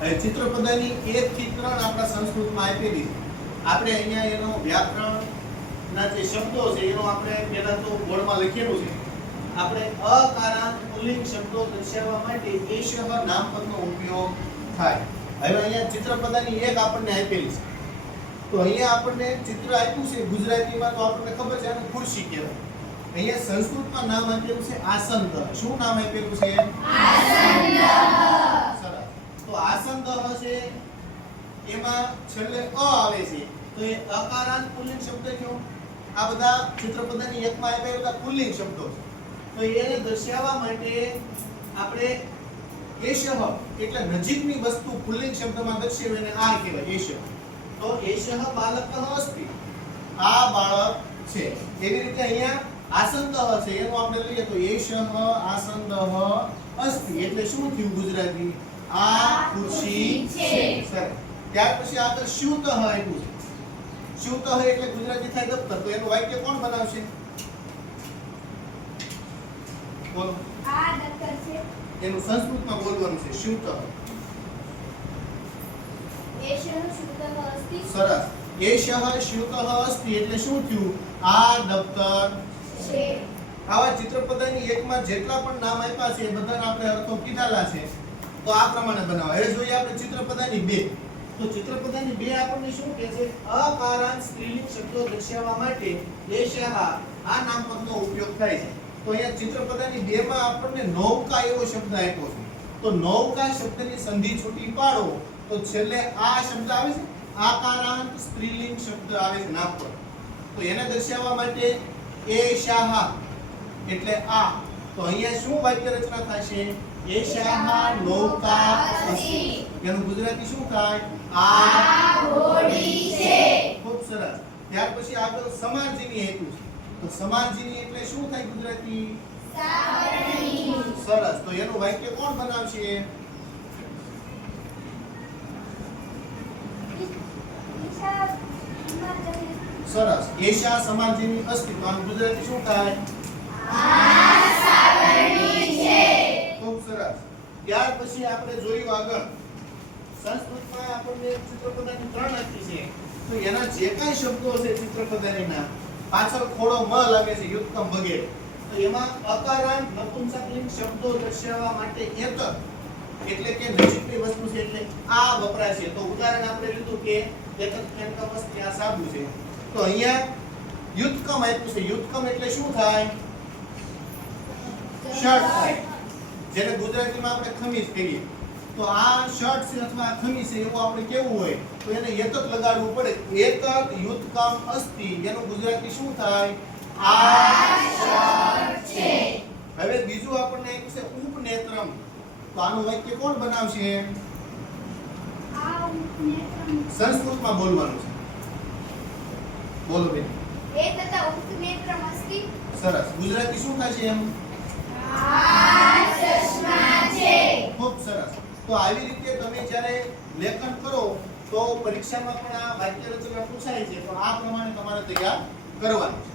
હવે ચિત્રપદાની 1 થી 3 આપણા સંસ્કૃતમાં આપેલી છે. આપણે અહીંયા એનો વ્યાકરણના જે શબ્દો છે એનો આપણે પહેલા તો બોર્ડમાં લખેલું છે. આપણે અકારાંત પુલ્લિંગ શબ્દો દર્શાવવા માટે એશઃ નામપદનો ઉપયોગ થાય. હવે અહીંયા ચિત્રપદાની 1 આપણને આપેલી છે. તો અહીંયા આપણને ચિત્ર આપ્યું છે ગુજરાતીમાં તો આપણને ખબર છે આને ખુરશી કહેવાય. અહીંયા સંસ્કૃતમાં નામ આપેલું છે આસંદ. શું નામ આપેલું છે? આસંદ. સરસ. તો આસંદ છે એમાં છેલ્લે અ આવે છે. તો એ અકારાંત પુલ્લિંગ શબ્દ કયો? આ બધા ચિત્રપદાની 1 માં આપ્યા બધા પુલ્લિંગ શબ્દો છે. તો એને દર્શાવવા માટે આપણે એશઃ એટલે નજીકની વસ્તુ પુલ્લિંગ શબ્દમાં દર્શાવે એને આ કહેવાય એશઃ. તો એશઃ બાલકઃ અસ્તિ. આ બાળક છે. એવી રીતે અહીંયા આસંદઃ છે એનું આપણે લઈએ તો એશઃ આસંદઃ અસ્તિ એટલે શું થયું ગુજરાતી? આ ખુરશી છે. સરસ. ત્યાર પછી આગળ સ્યુતઃ આપ્યું છે. સ્યુતઃ એટલે ગુજરાતી થાય દફતર. તો એનું વાક્ય કોણ બનાવશે? બોલો. આ દફતર છે. એનું સંસ્કૃતમાં બોલવાનું છે સ્યુતઃ. એશઃ સ્યુતઃ અસ્તિ. સરસ. એશઃ સ્યુતઃ અસ્તિ એટલે શું થયું? આ દફતર છે. આવા ચિત્રપદાની 1 માં જેટલા પણ નામ આપ્યા છે એ બધાના આપણે અર્થો કીધાલા છે. તો આ પ્રમાણે બનાવો. હવે જોઈએ આપણે ચિત્રપદાની 2. તો ચિત્રપદાની 2 આપણને શું કહે છે? અકારાંત સ્ત્રીલિંગ શબ્દો દર્શાવવા માટે એશઃ આ નામપદનો ઉપયોગ થાય છે. તો અહીંયા ચિત્રપદાની 2 માં આપણને નૌકા એવો શબ્દ આપ્યો છે. તો નૌકા શબ્દની સંધિ છૂટી પાડો તો છેલ્લે આ શબ્દ આવે છે. આકારાંત સ્ત્રીલિંગ શબ્દ આવે છે નામપદ. તો એને દર્શાવવા માટે એશઃ એટલે આ. તો અહીંયા શું વાક્ય રચના થશે? એશઃ નૌકા અસ્તિ. એનું ગુજરાતી શું થાય? આ હોડી છે. ખૂબ સરસ. ત્યાર પછી આગળ સમાર્જની આપ્યું છે. તો સમાર્જની એટલે શું થાય ગુજરાતી? સાવરણી. સરસ. તો એનું વાક્ય કોણ બનાવશે? સરસ. એશા સમાર્જની અસ્તિ. તો આનું ગુજરાતી શું થાય? આ સાવરણી છે. ખૂબ સરસ. ત્યાર પછી આપણે જોયું આગળ સંસ્કૃતમાં આપણને ચિત્રપદાની 3 આપી છે. તો એના જે કાંઈ શબ્દો છે ચિત્રપદાનીના પાછળ ખોડો મ લાગે છે યુક્તમ વગેરે. તો એમાં અકારાંત નપુંસકલિંગ શબ્દો દર્શાવવા માટે એતત એટલે કે નજીકની વસ્તુ છે એટલે આ વપરાશે. તો ઉદાહરણ આપણે લીધું કે એતત ફેનકમ અસ્તિ. આ સાબુ છે. તો અહીંયા યુત્કમ આપ્યું છે. યુત્કમ એટલે શું થાય? શર્ટ થાય. જેને ગુજરાતીમાં આપણે ખમીસ કહીએ. તો આ શર્ટ છે અથવા ખમીસ છે એવું આપણે કેવું હોય તો એને એતત લગાડવું પડે. એતત યુત્કમ અસ્તિ એનું ગુજરાતી શું થાય? આ શર્ટ છે. હવે બીજું આપણને એક છે ઉપનેત્રમ. તો આનું વાક્ય કોણ બનાવશે? આ ઉપનેત્રમ. સંસ્કૃતમાં બોલવાનું છે. બોલો બેન. એતત ઉપનેત્રમ અસ્તિ. સરસ. ગુજરાતી શું થશે એમ? આ ચશ્મા છે. ખૂબ સરસ. તો આવી રીતે તમે જ્યારે લેખન કરો તો પરીક્ષામાં પણ આ વાક્ય રચના પૂછાય છે. તો આ પ્રમાણે તમારે તૈયાર કરવાનું છે.